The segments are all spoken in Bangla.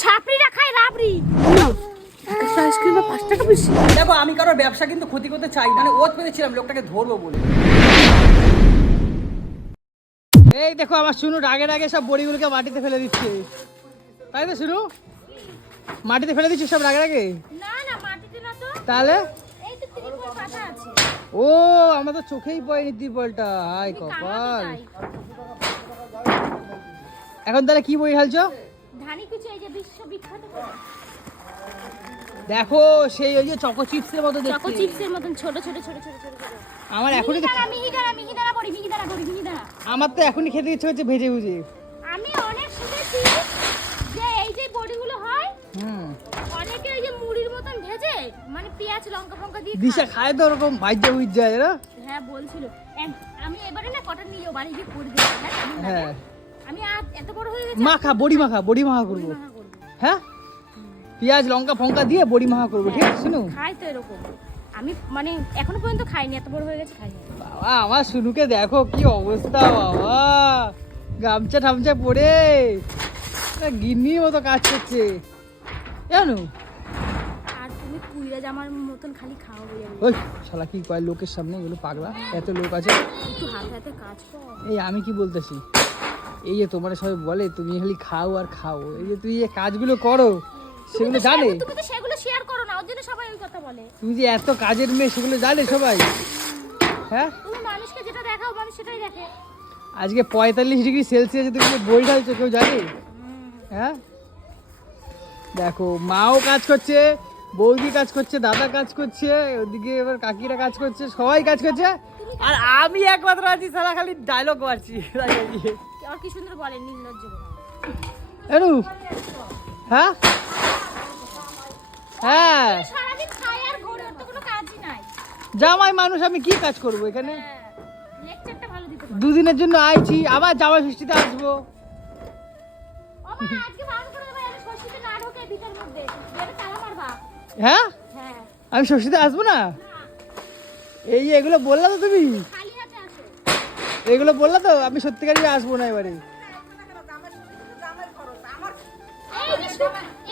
ছাপড়িরা খায় রাবড়ি। একটা আইসক্রিমে 5 টাকা বেশি। দেখো আমি কারোর ব্যবসা কিন্তু ক্ষতি করতে চাই, মানে ওত পেতেছিলাম লোকটাকে ধরবো বলে। এই দেখো আমার শুনু রাগে রাগে সব বড়িগুলোকে মাটিতে ফেলে দিচ্ছে, তাই তো শুনু? মাটিতে ফেলে দিচ্ছি সব রাগে রাগে? না না মাটিতে না তো, তাহলে এই তো ত্রিপল পাতা আছে। ও আমরা তো চোখেই পাইনি ত্রিপলটা, হাই কপাল। এখন তাহলে কি বই ঢালছো? ধানি কুচি, এই যে বিশ্ববিখ্যাত দেখো সেই ওই যে চকো চিপসের মতো দেখতে, চকো চিপসের মতন ছোট ছোট ছোট ছোট ছোট ছোট। আমার এখনই তো মিহিদানা বড়ি, মিহিদানা। আমার তো এখনই খেতে ইচ্ছে হচ্ছে ভেজে ভুজে। আমি অনেক শুনেছি যে এই যে বড়িগুলো হয়, অনেকে ওই যে মুড়ির মতন ভেজে মানে পেঁয়াজ লঙ্কা ফঙ্কা দিয়ে দিশা খায় তো ওরকম ভাজ্যা ভুজ্জা না? হ্যাঁ বলছিল। আমি এবারে না কটা নিয়ে বাড়ি গিয়ে করে দিই। হ্যাঁ আমি আজ এত বড় হয়ে গেছে, মাখা বড়ি মাখা করবো। হ্যাঁ পেঁয়াজ লঙ্কা ফঙ্কা দিয়ে বড়ি মাখা করবো, ঠিক আছে শুনু? খাই তো এরকম, আমি মানে এখনো পর্যন্ত খাইনি, এত বড় হয়ে গেছে খাইনি। বাবা আমার শুনুকে দেখো কি অবস্থা, বাবা গামছা ঠামছা পরে গিন্নির মতো কাজ করছে জানো। আর তুমি কুইরা জামার মতন খালি খাও বলে ওই শালা কি কয় লোকের সামনে, এগুলো পাগলা, এত লোক আছে। একটু হাতে হাতে কাজ কর। এই আমি কি বলতেছি, এই যে তোমরা সবাই বলে তুমি খালি খাও আর খাও, এই যে তুই যে কাজগুলো করো সেগুলো জানে? তুমি তো সেগুলো শেয়ার করো না, ওর জন্য সবাই ওই কথা বলে। তুমি যে এত কাজের মেয়ে সেগুলো জানে সবাই? হ্যাঁ তুমি মানুষকে যেটা দেখাও মানুষ সেটাই দেখে। আজকে 45°C তুমি যে বই ঢালছো কেউ জানে? হ্যাঁ দেখো মাও কাজ করছে, বৌদি কাজ করছে, দাদা কাজ করছে, ওদিকে এবার কাকিরা কাজ করছে, সবাই কাজ করছে, আর আমি একমাত্র আছি সারা খালি ডায়লগ মারছি। আর কি সুন্দর বলে নির্লজ্জ। এনু হ্যাঁ হ্যাঁ সারাদিন খাই আর ঘরে, ওর তো কোনো কাজই নাই। জামাই মানুষ, আমি কি কাজ করব এখানে? লেকচারটা ভালো দিতে পারো। দুদিনের জন্য আইছি, আবার জামাই ষষ্ঠীতে আসবো। ও মা আজকে ভালো করে দেবে, আমি ষষ্ঠীতে না ঢোকে ভিতর মধ্যে গেলে তালা মারবা। হ্যাঁ হ্যাঁ আমি ষষ্ঠীতে আসবো না? এই এগুলো বললা তো তুমি, খালি হাতে আসো। এগুলো বললা তো, আমি সত্যিকারই আসবো না এবারে। এই যে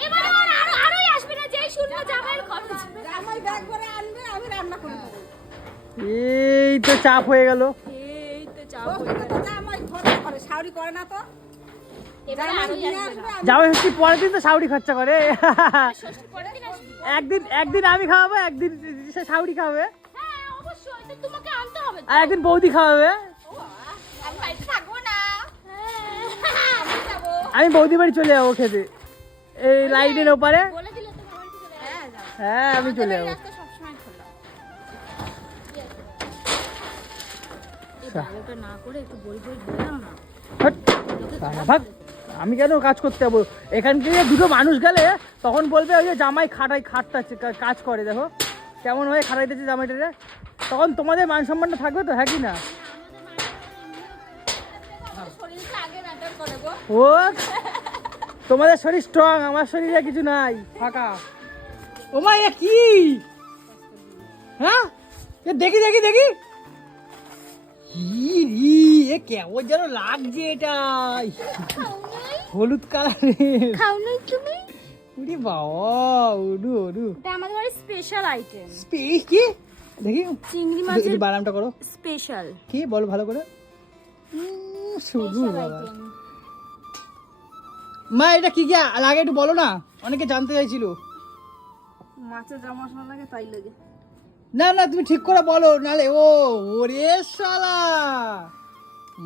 এবারে আর আরোই আসবে না, যেই শুনলো জামাইয়ের খরচ। জামাই ব্যাগ করে আনবে, আমি রান্না করে দেবো। এই তো চাপ হয়ে গেল। এই তো যাও। ষষ্ঠীতে তো জামাই খরচ করে, শাওরি করে না তো। এবারে জামাই আরোই নিয়ে আসবে আসবে, না। আমি জামাই ষষ্ঠী পরের দিন তো সাউরি খরচা করে। ষষ্ঠীর পরের দিন আসবে। একদিন আমি খাওয়াবো, একদিন সে সাউরি খাওয়াবে, হ্যাঁ অবশ্যই, তো তোমাকে আনতে হবে তো। আর একদিন বৌদি খাওয়াবে। আমি বাড়িতে থাকবো না। হ্যাঁ আমি যাবো। আমি বৌদি বাড়ি চলে যাবো খেতে, এই লাইনের ওপারে। বলে দিলে তো বাড়িতে চলে হ্যাঁ যাও। হ্যাঁ আমি চলে যাবো। রাস্তা সবসময় খোলা। এই ভালোটা না করে একটু বই বই ধরে নাও না। হট, সারা ভাগ। আমি কেন কাজ করতে যাবো? এখান থেকে দুটো মানুষ গেলে তখন বলবে ওই যে জামাই খাটাচ্ছে কাজ করে, দেখো কেমন হয়ে খাটাইতেছে জামাইটারে, তখন তোমাদের মান সম্মানটা থাকবে তো, হ্যাঁ কি না? শরীরটা আগে ম্যাটার করে গো। ও তোমাদের শরীর স্ট্রং, আমার শরীরে কিছু নাই, ফাঁকা। ও মা এ কি? হ্যাঁ এ দেখি দেখি দেখি, এ কেমন যেন লাগছে, এটা হলুদ কালারের। খাও নাই তুমি? উরি বাবা, উডু উডু এটা আমাদের বাড়ির স্পেশাল আইটেম। স্পেস কি দেখি, চিংড়ি মাছের বানামটা করো, স্পেশাল কি বলো ভালো করে। শুধু বাবা আইটেম। মা এটা কি কি লাগে একটু বলো না, অনেকে জানতে চাইছিল। মাছের যা মশলা লাগে তাই লাগে। না না তুমি ঠিক করে বলো, নালে ও ওরে শালা,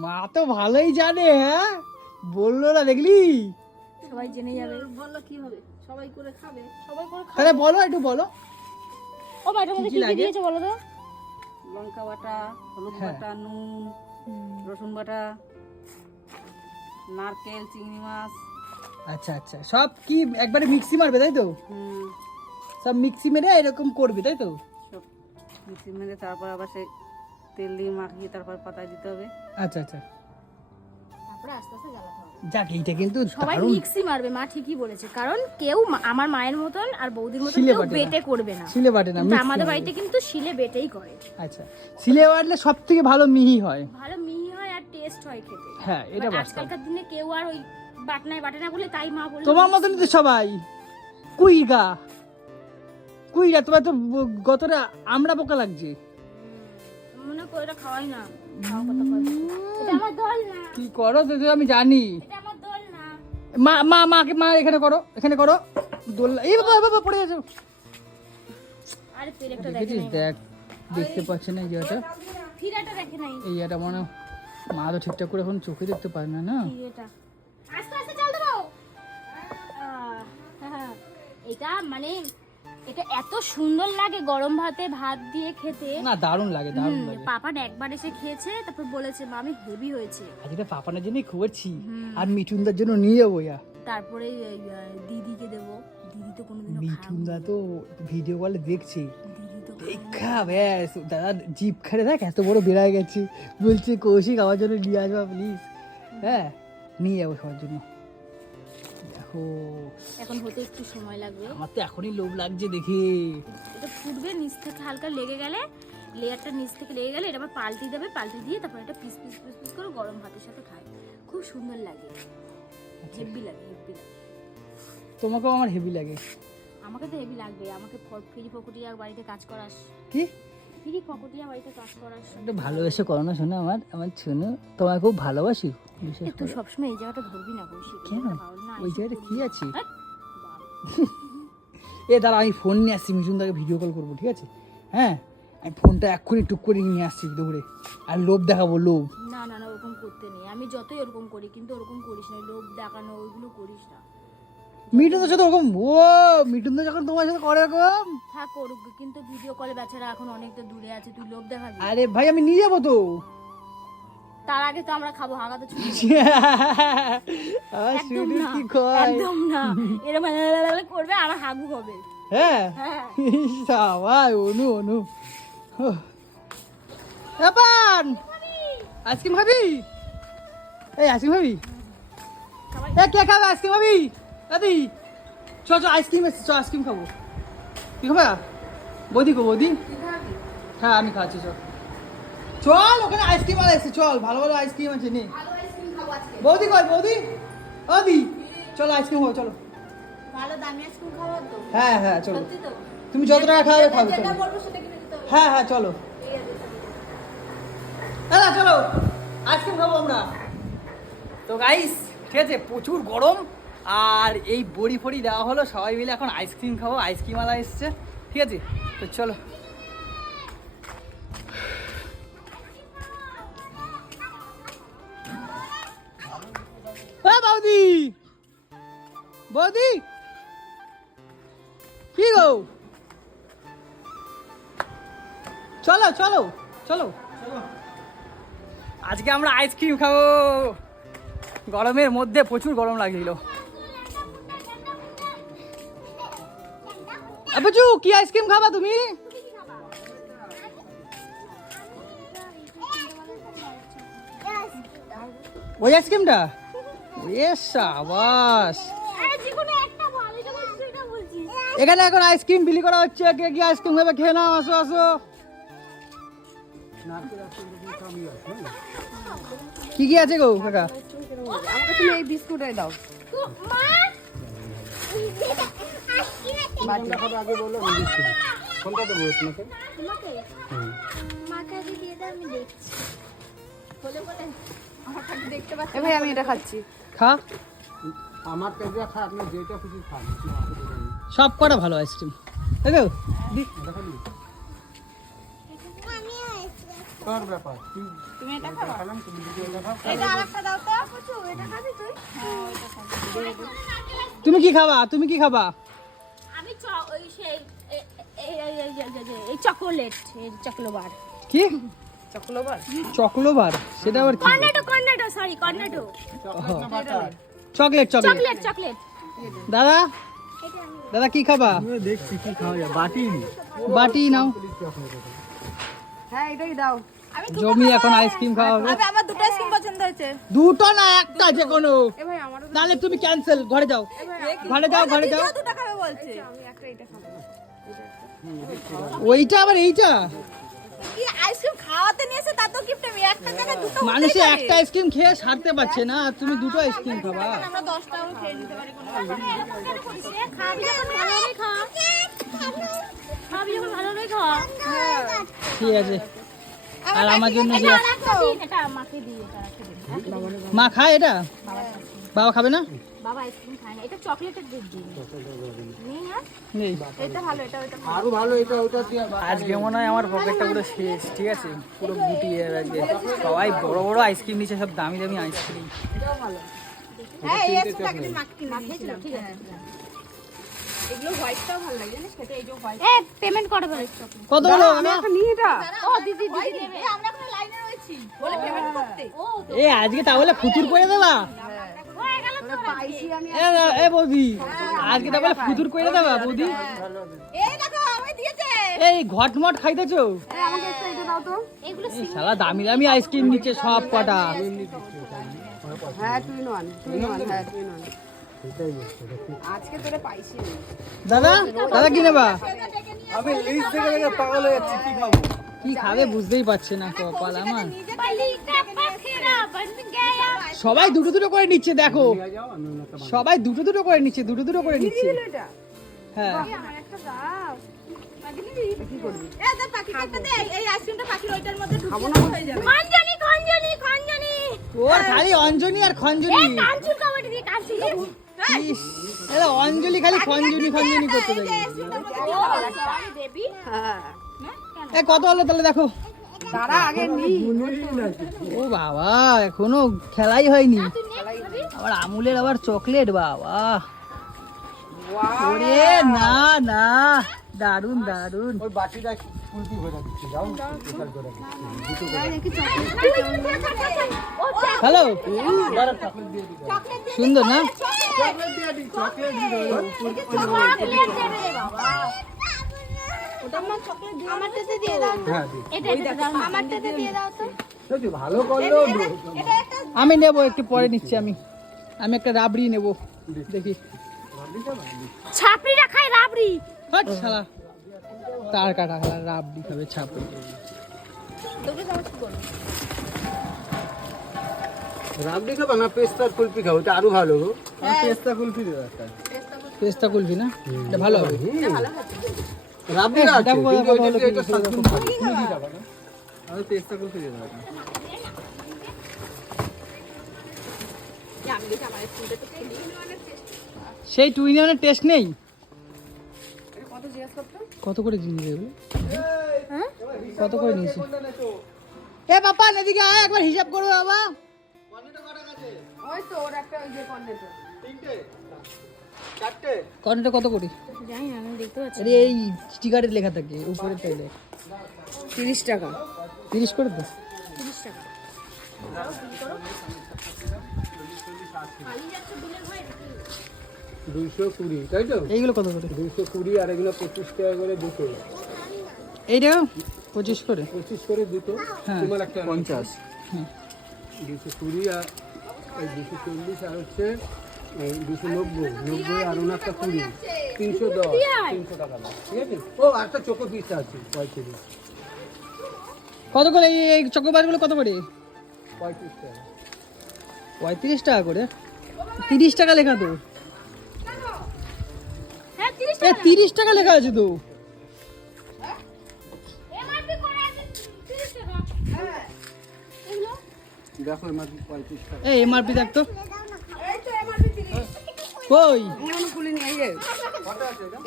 মা তো ভালোই জানে। হ্যাঁ বললো না দেখলি, সবাই জেনে যাবে। বললো কি হবে, সবাই করে খাবে। সবাই করে খাও। তাহলে বলো একটু বলো। ও মা এটার মধ্যে কি কি কি লাগে? দিয়েছো বলো তো? লঙ্কা বাটা, হলুদ হ্যাঁ। বাটা, নুন, রসুন বাটা, নারকেল, চিংড়ি মাছ, আচ্ছা আচ্ছা, সব কি একবারে মিক্সি মারবে তাই তো? সব মিক্সি মেরে এরকম করবে তাই তো? সব মিক্সি মেরে তারপর আবার সেই তেল দিয়ে মাখিয়ে তারপর পাতায় দিতে হবে। আচ্ছা আচ্ছা, তারপরে আস্তে আস্তে জ্বালাতে হবে। যাক এইটা কিন্তু সবাই দারুণ। মিক্সি মারবে, মা ঠিকই বলেছে, কারণ কেউ আমার মায়ের মতন আর বৌদির মতন শিলে কেউ বাটে না। বেটে করবে না। শিলে বাটে না, কিন্তু mixie আমাদের মারবে। বাড়িতে কিন্তু শিলে বেটেই করে। আচ্ছা শিলে বাটলে সব থেকে ভালো মিহি হয়। ভালো মিহি হয় আর টেস্ট হয় খেতে। হ্যাঁ এটা এবার বাস্তব। আজকালকার দিনে কেউ আর ওই বাটনায় বাটে না বলে তাই মা বলল তোমার মতনই তো সবাই কুইগা তোমার তো গতরে আমরা বোকা লাগছে। মনে করে এটা খাওয়াই না, খাওয়া কথা কয়। এটা আমার দল না, কি করো তো আমি জানি। এটা আমার দল না। মা এখানে করো দোলনা। এই বাবা পড়ে যাচ্ছে। আরে পেরেকটা দেখে দেখেছিস নাই, দেখ, দেখতে পাচ্ছে না এটা, ফিরাটা দেখে নাই। এই এটা মনে মা তো ঠিকঠাক করে এখন চোখে দেখতে পারে না না। এটা আস্তে আস্তে চাল দেবো। এটা মানে এটা এত সুন্দর লাগে গরম ভাতে ভাত দিয়ে খেতে। না দারুণ লাগে। পাপান একবার এসে খেয়েছে, তারপর বলেছে মা আমি হেভি হয়েছে। আজকে পাপানের জন্যই খুঁজছি আর মিঠুনদার জন্য নিয়ে যাবো। তারপরে দিদিকে দেবো, দিদি তো কোনোদিনও মিঠুনদা তো ভিডিও কলে দেখছি, দিদি তো দেখা ব্যাস দাদা জিপ খাড়ে দেখ এত বড় বেড়ায় গেছে, বলছে কৌশিক আমার জন্য নিয়ে আসবা প্লিজ। হ্যাঁ নিয়ে যাবো সবার জন্য। দেখো এখন হতে একটু সময় লাগবে, আমার তো এখনই লোভ লাগছে দেখে। এটা ফুটবে, নিচ থেকে হালকা লেগে গেলে, লেয়ারটা নিচ থেকে লেগে গেলে এটা আবার পাল্টি দেবে, পাল্টি দিয়ে তারপর এটা পিস পিস পিস পিস করে গরম ভাতের সাথে খায়, খুব সুন্দর লাগে, হেভি লাগে। তোমাকেও আমার হেভি লাগে। আমাকে তো হেভি লাগবে, আমাকে ফিরি ফকুটিয়া বাড়িতে কাজ করাস, কি ফিরি ফকুটিয়া বাড়িতে কাজ করাস। একটু ভালোবেসে করো না শোনো, আমার শোনো তোমায় খুব ভালোবাসি। বিশেষ তুই সবসময় এই জায়গাটা ধরবি না কৌশিক, কেন ওই জায়গাটা কি আছে? হ্যাঁ? এ দাঁড়া আমি ফোন নিয়ে আসছি, মিঠুনদাকে ভিডিও কল করবো, ঠিক আছে? হ্যাঁ আমি ফোনটা এক্ষুনি টুক করে নিয়ে আসছি দৌড়ে, আর লোভ দেখাবো লোভ। না না না ওরকম করতে নেই, আমি যতই ওরকম করি কিন্তু ওরকম করিস না, লোভ দেখানো ওইগুলো করিস না। মিঠুনদার সাথে ওরকম মিঠুনদা যখন তোমার সাথে করে এরকম থাক করুক, কিন্তু ভিডিও কলে বেচারা এখন অনেকটা দূরে আছে, তুই লোভ দেখাবি। আরে ভাই আমি নিয়ে যাবো তো। তার আগে তো আমরা খাবো, হাগাতে ছুটি আমার একদম শুধু না, কি কয় একদম না, এরকম করবে আর হাগু হবে। হ্যাঁ হ্যাঁ সবাই অনু এপান আইসক্রিম খাবি? এই আইসক্রিম খাবি? এ কে খাবে আইসক্রিম খাবি? দাদি চ আইসক্রিম এসছে, চ আইসক্রিম খাবো। কি খাবা? বৌদি গো বৌদি? হ্যাঁ আমি খাচ্ছি, চল ওখানে আইসক্রিম আলা এসছে, চল ভালো ভালো আইসক্রিম আছে নে। বৌদি কই বৌদি? বৌদি চলো আইসক্রিম খাবো, চলো। ভালো দামি আইসক্রিম খাবো তো? হ্যাঁ হ্যাঁ চলো, সত্যি তো? তুমি যত টাকা খাবে খাবে, যেটা চলো। বলবো সেটা কিনে দিতে হবে। হ্যাঁ হ্যাঁ চলো দাদা, চলো আইসক্রিম খাবো আমরা। তো গাইস ঠিক আছে, প্রচুর গরম আর এই বড়ি ফড়ি দেওয়া হলো, সবাই মিলে এখন আইসক্রিম খাবো, আইসক্রিম আলা এসছে, ঠিক আছে? তো চলো। বৌদি বৌদি কি গো, চলো চলো চলো, আজকে আমরা আইসক্রিম খাবো, গরমের মধ্যে প্রচুর গরম লাগছিল। বুঝু কি আইসক্রিম খাবা তুমি? ওই আইসক্রিমটা? এ সাবাস, এখানে এখন আইসক্রিম বিলি করা হচ্ছে, কে কি আইসক্রিম খাবে খেয়ে নাও, আসো আসো। কি কি আছে গো কাকা? আমাকে তুমি এই বিস্কুটে দাও। এ ভাই আমি এটা খাচ্ছি। খা, আমার কাছে খা, আপনি যেটা খুশি খান। সব কটা ভালো আইসক্রিম, তাই তো? তোর ব্যাপার, তুমি এটা খাবা? খালাম তুমি যদি এটা খাও। এটা আরেকটা দাও তো, পুচু এটা খাবি তুই? তুমি কি খাবা? তুমি কি খাবা? আমি ওই সেই এই চকোলেট, এই চকোবার, কি চকোবার? চকোবার? সেটা আবার কি? Cornetto sorry Cornetto, chocolate chocolate chocolate chocolate. দাদা দাদা কি খাবা? দেখছি কি খাওয়া যায়, বাটি বাটি নাও, হ্যাঁ এটাই দাও। জমি এখন আইসক্রিম খাওয়া হবে। আমার দুটো আইসক্রিম পছন্দ হয়েছে। দুটো না একটা যে কোনো, এ ভাই আমারও তাহলে তুমি ক্যান্সেল, ঘরে যাও ঘরে যাও ঘরে যাও। দুটো খাবে বলছে। আমি একটা এটা খাবো। ওইটা আবার এইটা কি আইসক্রিম খাওয়াতে নিয়েছে তা তো গিফট আমি একটা জায়গা দুটো মানুষে একটা আইসক্রিম খেয়ে সারতে পারছে না, আর তুমি দুটো আইসক্রিম খাবা। আমরা 10টা খেয়ে নিতে পারি কোনো ব্যাপার না। এরকম কেন করিস রে? খাবি যখন ভালোভাবে খা। খাবি যখন ভালোভাবে খা। ঠিক আছে। আর আমার জন্য এটা রাখো। এটা আমাকে দিয়ে এটা রাখতে দিন। মা খায় এটা? বাবা খাবে না? বাবা আইসক্রিম খায় না। এটা চকলেটের দুধ দিন। নেই না? নেই। এটা ভালো এটা ওটা। আরো ভালো এটা ওটা দিয়ে আজকে মনে হয় আমার পকেটটা পুরো শেষ, ঠিক আছে, পুরো গুটিয়ে রাখবে। সবাই বড় বড় আইসক্রিম নিচ্ছে, সব দামি দামি আইসক্রিম। হ্যাঁ এই আইসক্রিমটা একদিন মাখিয়েছিলাম ঠিক আছে। এগুলো হোয়াইটটাও ভালো লাগে জানিস খেতে, এই যে হোয়াইট। এ পেমেন্ট করে বলে কত হলো বাবা? ও দিদি দিদি দেবে। আমরা এখন লাইনে রয়েছি বলে পেমেন্ট করতে। ও এ আজকে তাহলে ফুতুর করে দেবা? হয়ে গেল তো পাইছি আমি। এ বৌদি, আজকে তাহলে ফুতুর করে দেবা বৌদি? এই দেখো আমি দিয়েছে। এই ঘটমট খাইতেছো? আমাকে একটু এটা দাও তো। এগুলো এই শালা দামি দামি আইসক্রিম নিচ্ছে সব কটা। হ্যাঁ তুই নন হ্যাঁ তুই নন আজকে তোরে পাইছি আমি। দাদা দাদা কি নেবা? আমি লিস্ট থেকে দেখে পাগল হয়ে যাচ্ছি কি খাবো। কি খাবে বুঝতেই পারছে না কপাল আমার। বালি কা পাখেরা বন গয়া। সবাই দুটো দুটো করে নিচ্ছে দেখো, নিয়ে যাও আমি ওনাকে সবাই দুটো দুটো করে নিচ্ছে, দুটো দুটো করে নিচ্ছে। হ্যাঁ আমার একটা দাও। কি করবি? এ দে পাখিটা দে, এই আইসক্রিমটা পাখির ওইটার মধ্যে ঢুকিয়ে হয়ে যাবে। খঞ্জনি খঞ্জনি খঞ্জনি। ওর খালি অঞ্জনি আর খঞ্জনি। এই কাঞ্চুর কাবাডি দিয়ে কাঞ্চুর। ইস, এরা অঞ্জলি খালি খঞ্জনি খঞ্জনি করতে থাকে। দেবী হ্যাঁ এ কত হলো তাহলে দেখো? তারা আগে নি ও বাবা এখনো খেলাই হয়নি। তুই নেক্সট খাবি? আবার আমুলের আবার চকলেট, বাবা ওরে না না, দারুন দারুন। ওই বাটিটা ফুলটি ভরে দিচ্ছি যাও স্পেশাল করে দিচ্ছি। ও চকলেট হ্যালো, চকলেট দিয়ে দিই সুন্দর না? চকলেট দিয়ে দিই চকলেট দিয়ে দিই দেবে বাবা। ওটা আমার চকলেট আমারটাতে দিয়ে দাও তো। হ্যাঁ দিই এটা এটা দাও আমারটাতে দিয়ে দাও তো। দেখি ভালো করলেও দিই। এটা একটা আমি নেবো, একটু পরে নিচ্ছি আমি একটা রাবড়ি নেবো, দেখি। ছাপড়িটা খাই রাবড়ি। হাট শালা, তার কাটা খালা রাবড়ি খাবে ছাপড়ি। দুটো চামচ কি করব? রাবড়ি খাবো না পেস্তার কুলফি খাবো এটা আরো ভালো গো। পেস্তা কুলফি দেবো একটা। পেস্তা কুলফি না, এটা ভালো হবে। রাবড়ি হ্যাঁ, আছে দেখো, কিন্তু দেখো, এটা দেখো, সাতগুণ ভালো। আমি পেস্তা কুলফি দেবো। আমি দেখি আমার ফুলটা তো খেলি। সেই টুইনের টেস্ট নেই। কত করে জিনিস এগুলো? হ্যাঁ? কত করে নিয়েছি? এ বাবা এদিকে আয়, একবার হিসাব করো বাবা। ওই তো ওর একটা ওই যে কর্নেটো কর্নটা কত করে? জানি না আমি দেখতে পাচ্ছি। আরে এই স্টিকারে লেখা থাকে উপরে টাইলে। 30 টাকা 30 করে তো। 30 টাকা। খালি যাচ্ছে বিলের ভাই। 220 তাই তো এইগুলো কত করে? 220 আর এগুলো 25 টাকা করে দুটো এইটা 25 করে। 25 করে দুটো হ্যাঁ। তোমার একটা 50 হ্যাঁ। 220 আর এই 240 আর হচ্ছে এই 290 আর ওনার একটা 20 310 300 টাকা দাও ঠিক আছে। ও একটা চোকো পিস আছে 35 কত করে এই চকোবারগুলো কত করে? 35 টাকা 35 টাকা করে। 30 টাকা লেখা তো। হ্যাঁ 30 এ 30 টাকা লেখা আছে তো। এমআরপি করে আছে 30 টাকা। হ্যাঁ। এগুলো দেখো এর 35 টাকা এই এমআরপি দেখ তো। এই তো এমআরপি 30। কই? এমন খুলিনি এই যে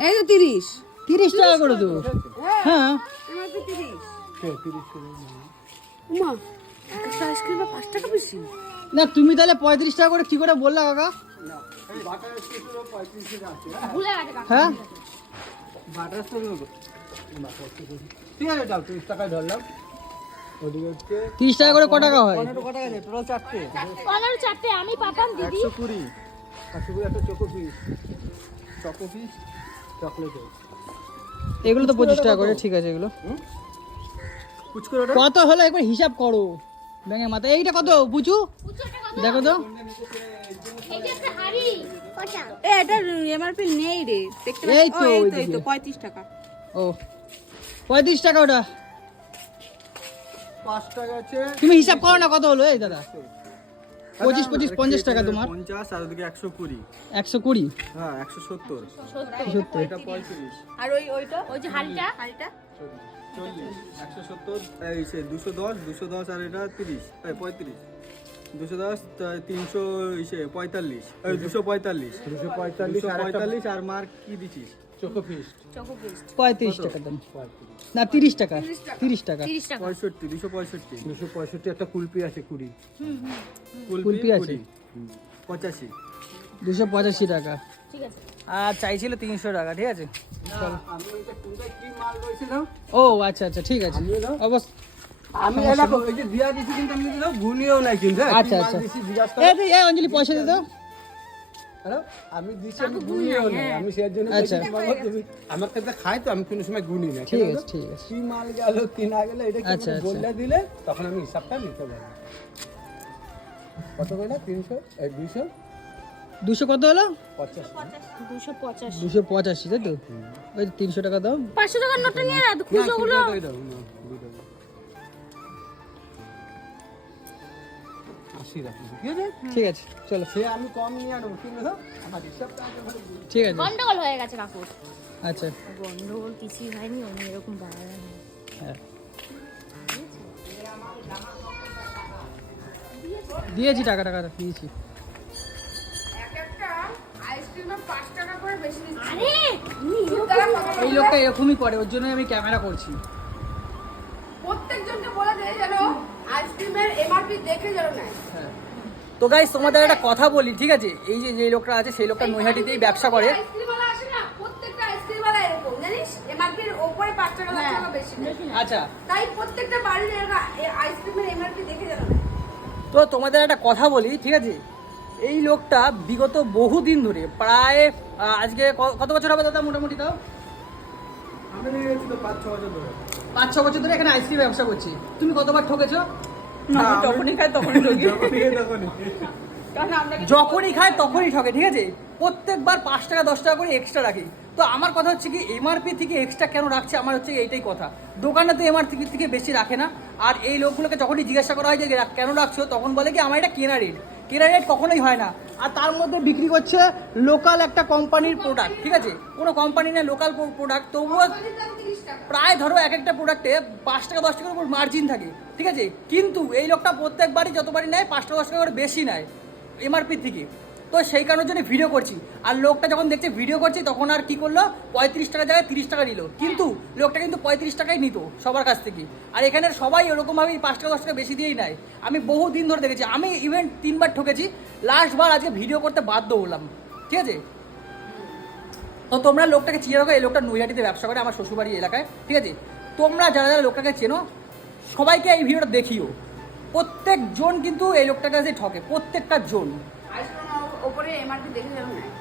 এই তো 30 30 টাকা করে তো। হ্যাঁ এমআরপি 30 30 করে উমা একটা আইসক্রিম 5 টাকা বেশি না, তুমি তাহলে 35 টাকা করে কি করে বললা কাকা? না এই বাটার স্পেশাল 35 টাকা আছে ভুলে গেছে কাকা। হ্যাঁ বাটার স্পেশাল ঠিক আছে দাও 30 টাকায় ধরলাম ওদিকে হচ্ছে 30 টাকা করে ক টাকা হয়? 15 টাকা আছে টোটাল 4টে 15 চারটে আমি পাঠাম দিদি। 120 120 একটা চোকো পিস চকলেট এগুলো তো 25 টাকা করে, ঠিক আছে এগুলো। কুচ করে কত হলো একবার হিসাব করো ব্যাঙের মাথা। এইটা কত পুচু? পুচুটা কত? দেখো তো। এই যে একটা হাড়ি। কটা? এ এটা এমআরপি নেই রে দেখতে এই তো, পাচ্ছ এই তো ওইদিকে। 35 টাকা ও 35 টাকা ওটা। 5টা গেছে তুমি হিসাব করো না কত হলো এই দাদা? 25 25 50 টাকা তোমার, 50 আর ওদিকে 120, 120, হ্যাঁ 170, 70, এটা 35, আর ওইটা ওই যে হালটা 40, 170, এই সে 210, 210 আর এটা 30, এই 35, 210, 300, ইসে 45, এই 245, 245 আর মার্ক কি দিছিস? চোখো ফিস্ট চকো পেস্ট 35 টাকা দাম না 30 টাকা 30 টাকা 30 টাকা 65, 265, 265 একটা কুলপি আছে 20 কুলপি আছে 85, 285 টাকা ঠিক আছে। আর চাইছিল 300 টাকা, ঠিক আছে। আমি ওইটা কোনটায় কি মাল রয়েছিলাম ও আচ্ছা আচ্ছা ঠিক আছে, অবশ্য আমি এলাকা ওই যে দিয়া দিছি কিন্তু আমি দিলাম গুনিও নাই কিন্তু হ্যাঁ, কি আচ্ছা, মাল আচ্ছা। দিছি জিজ্ঞাসা এই যে এই অঞ্জলি পয়সা দে দাও। হ্যালো আমি দিছি আমি গুনিও নাই আমি সেই জন্য আচ্ছা। বলছি বাবা তুমি আমার কাছে খাই তো আমি কোনো সময় গুনি না ঠিক আছে ঠিক আছে কি মাল গেল কি না গেল এটা কি আচ্ছা, আচ্ছা। বললে দিলে তখন আমি হিসাবটা নিতে পারবো। কত কইলা 300 এই 200 200 কত হলো? 50 285 285, তাই তো? ওই 300 টাকা দাও। 500 টাকার নোটটা নিয়ে না খুচরো গুলো। 80 রাখি ঠিক আছে ঠিক আছে চলো, সে আমি কম নিয়ে আনবো কিন্তু আমার হিসাবটা আগে ভালো বুঝি। ঠিক আছে গন্ডগোল হয়ে গেছে কাকুর। আচ্ছা গন্ডগোল কিছুই হয়নি, উনি এরকম বাড়ায় না। হ্যাঁ দিয়েছি টাকা টাকা দিয়েছি। এক একটা আইসক্রিমে 5 টাকা করে বেশি দিচ্ছে। আরে এই লোকটা এরকমই করে, ওর জন্য আমি ক্যামেরা করছি। প্রত্যেকজনকে বলে দেয় যেন আইসক্রিমের এমআরপি দেখে যেন নেয়। তো গাইস তোমাদের একটা কথা বলি, ঠিক আছে? এই যে লোকটা আছে সেই লোকটা নৈহাটিতেই ব্যবসা করে। আইসক্রিমওয়ালা আসে না, প্রত্যেকটা আইসক্রিমওয়ালা এরকম জানিস, এমআরপির উপরে 5 টাকা 10 টাকা বেশি নেয়। আচ্ছা তাই প্রত্যেকটা বাড়ির আইসক্রিমের এমআরপি দেখে যেন নেয়। তো তোমাদের একটা কথা বলি, ঠিক আছে? এই লোকটা বিগত বহুদিন ধরে প্রায় আজকে কত বছর হবে দাদা মোটামুটি? তাও আমি নিয়ে গেছি তো 5-6 বছর ধরে। 5-6 বছর ধরে এখানে আইসক্রিম ব্যবসা করছি। তুমি কতবার ঠকেছো? যখনই খাই তখনই ঢুকি। যখনই খায় তখনই ঠকে, ঠিক আছে? প্রত্যেকবার 5 টাকা 10 টাকা করে এক্সট্রা রাখি। তো আমার কথা হচ্ছে কি, এমআরপি থেকে এক্সট্রা কেন রাখছে, আমার হচ্ছে এইটাই কথা। দোকানে তো এমআরপি থেকে বেশি রাখে না। আর এই লোকগুলোকে যখনই জিজ্ঞাসা করা হয় যে কেন রাখছো, তখন বলে কি আমার এটা কেনা রেট কখনোই হয় না। আর তার মধ্যে বিক্রি করছে লোকাল একটা কোম্পানির প্রোডাক্ট, ঠিক আছে? কোনো কোম্পানি না, লোকাল প্রোডাক্ট, তবুও প্রায় ধরো এক একটা প্রোডাক্টে 5 টাকা 10 টাকার উপর মার্জিন থাকে, ঠিক আছে? কিন্তু এই লোকটা প্রত্যেকবারই যতবারই নেয় 5 টাকা 10 টাকা করে বেশি নেয় এমআরপি থেকে। তো সেই কারণের জন্য ভিডিও করছি। আর লোকটা যখন দেখছে ভিডিও করছি তখন আর কি করলো, 35 টাকা জায়গায় 30 টাকা নিল। কিন্তু লোকটা কিন্তু 35 টাকাই নিত সবার কাছ থেকে। আর এখানে সবাই ওরকমভাবেই 5 টাকা 10 টাকা বেশি দিয়েই নেয়। আমি বহু দিন ধরে দেখেছি, আমি ইভেন্ট 3বার ঠকেছি, লাস্টবার আজকে ভিডিও করতে বাধ্য হলাম, ঠিক আছে? তো তোমরা লোকটাকে চিনে রাখো, এই লোকটা নৈহাটিতে ব্যবসা করে আমার শ্বশুরবাড়ি এলাকায়, ঠিক আছে? তোমরা যারা যারা লোকটাকে চেনো সবাইকে এই ভিডিওটা দেখিও। প্রত্যেকজন কিন্তু এই লোকটার কাছে ঠকে, প্রত্যেকটা জন। আইসক্রিমের উপরে এমআরপি দেখে যেন নেয়।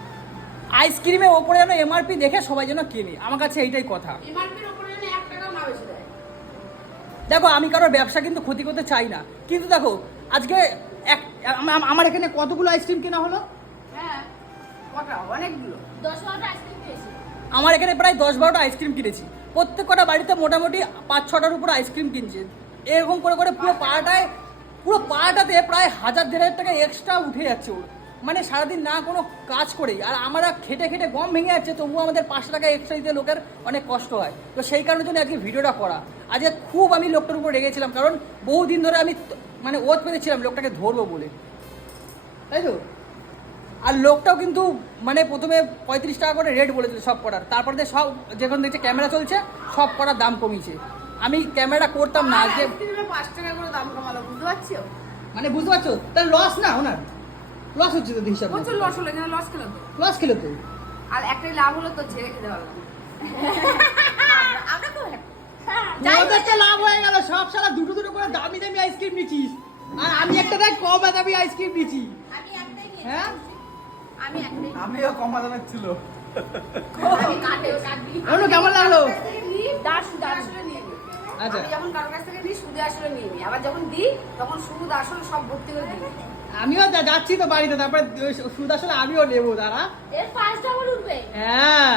আইসক্রিমের ওপরে যেন এমআরপি দেখে সবাই যেন কেনে, আমার কাছে এইটাই কথা। এমআরপির উপরে যেন 1 টাকাও না বেশি দেয়। দেখো আমি কারোর ব্যবসা কিন্তু ক্ষতি করতে চাই না, কিন্তু দেখো আজকে আমার এখানে কতগুলো আইসক্রিম কেনা হলো? হ্যাঁ, কটা অনেকগুলো। 10-12টা আইসক্রিম খেয়েছি। আমার এখানে প্রায় 10-12টা আইসক্রিম কিনেছি। প্রত্যেক কটা বাড়িতে মোটামুটি 5-6টার উপর আইসক্রিম কিনছে। এরকম করে করে পুরো পাড়াটাতে প্রায় 1000-1500 টাকা এক্সট্রা উঠে যাচ্ছে ওর, মানে সারাদিন না কোনো কাজ করেই। আর আমরা খেটে খেটে গম ভেঙে যাচ্ছে, তবুও আমাদের 5 টাকা এক্সট্রা দিতে লোকের অনেক কষ্ট হয়। তো সেই কারণের জন্য আজকে ভিডিওটা করা। আজকে খুব আমি লোকটার উপর রেগেছিলাম, কারণ বহুদিন ধরে আমি মানে ওত পেতেছিলাম লোকটাকে ধরবো বলে, তাই তো? আর লোকটাও কিন্তু মানে প্রথমে 35 টাকা করে রেট বলেছিল সব করার, তারপরে সব যখন দেখছে ক্যামেরা চলছে সব করার দাম কমিয়েছে। আমি ক্যামেরা করতাম না আজকে, আইসক্রিমে 5 টাকা করে দাম কমালো, বুঝতে পারছো? মানে বুঝতে পারছো? তাহলে লস না ওনার, লস হচ্ছে তো হিসাব, প্রচুর লস হলো, এখানে লস খেলো তো। লস খেলো তো। আর একটাই লাভ হলো, তো ছেড়ে খেতে পারলাম না। আমরা তো ওদের তো লাভ হয়ে গেল, সব সারা দুটো দুটো করে দামি দামি আইসক্রিম নিচ্ছিস, আর আমি একটা দেখ কম দামি আইসক্রিম নিচ্ছি। আমি একটাই নিয়েছি। হ্যাঁ আমি একটাই। আমিও কমা দামের ছিল। আমি কাটবি। বলো কেমন লাগলো? সুদ আসলে নিয়ে নিই। আচ্ছা। আমি যখন কারোর কাছ থেকে নিই সুদে আসলে নিয়ে নিই, আবার যখন দিই তখন সুদ আসলে সব ভর্তি করে দিই। আমিও যাচ্ছি তো বাড়িতে, তারপরে সুদ আসলে আমিও নেবো দাঁড়া। এর 5 ডাবল উঠবে। হ্যাঁ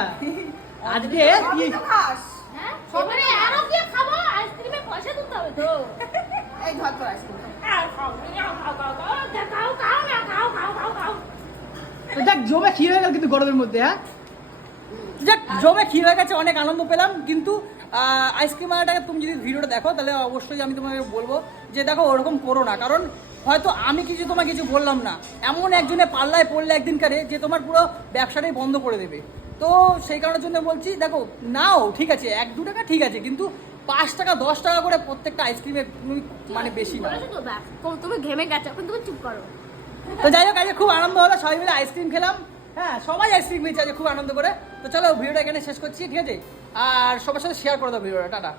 আজকে সবই তো খাস। হ্যাঁ, সবাই আরো দিয়ে খাবো, আইসক্রিমে পয়সা দিতে হবে তো। এই ধর তোর আইসক্রিম। তো যাক জমে ক্ষীর হয়ে গেল কিন্তু গরমের মধ্যে, হ্যাঁ যাক জমে ক্ষীর হয়ে গেছে, অনেক আনন্দ পেলাম। কিন্তু আইসক্রিম আনাটাকে তুমি যদি ভিডিওটা দেখো তাহলে অবশ্যই আমি তোমাকে বলবো যে দেখো ওরকম করো না, কারণ হয়তো আমি তোমাকে কিছু বললাম না, এমন একজনে পাল্লায় পড়লে একদিনকারে যে তোমার পুরো ব্যবসাটাই বন্ধ করে দেবে। তো সেই কারণের জন্য বলছি দেখো নাও ঠিক আছে 1-2 টাকা ঠিক আছে, কিন্তু 5 টাকা 10 টাকা করে প্রত্যেকটা আইসক্রিমে তুমি মানে বেশি না। তুমি ঘেমে গেছো, এখন তুমি চুপ করো। তো যাই হোক আজকে খুব আনন্দ হলো, সবাই মিলে আইসক্রিম খেলাম, হ্যাঁ সবাই আইসক্রিম খেয়েছে আজকে খুব আনন্দ করে। তো চলো ভিডিওটা এখানে শেষ করছি, ঠিক আছে? আর সবার সাথে শেয়ার করে দাও ভিডিওটা, টাটা।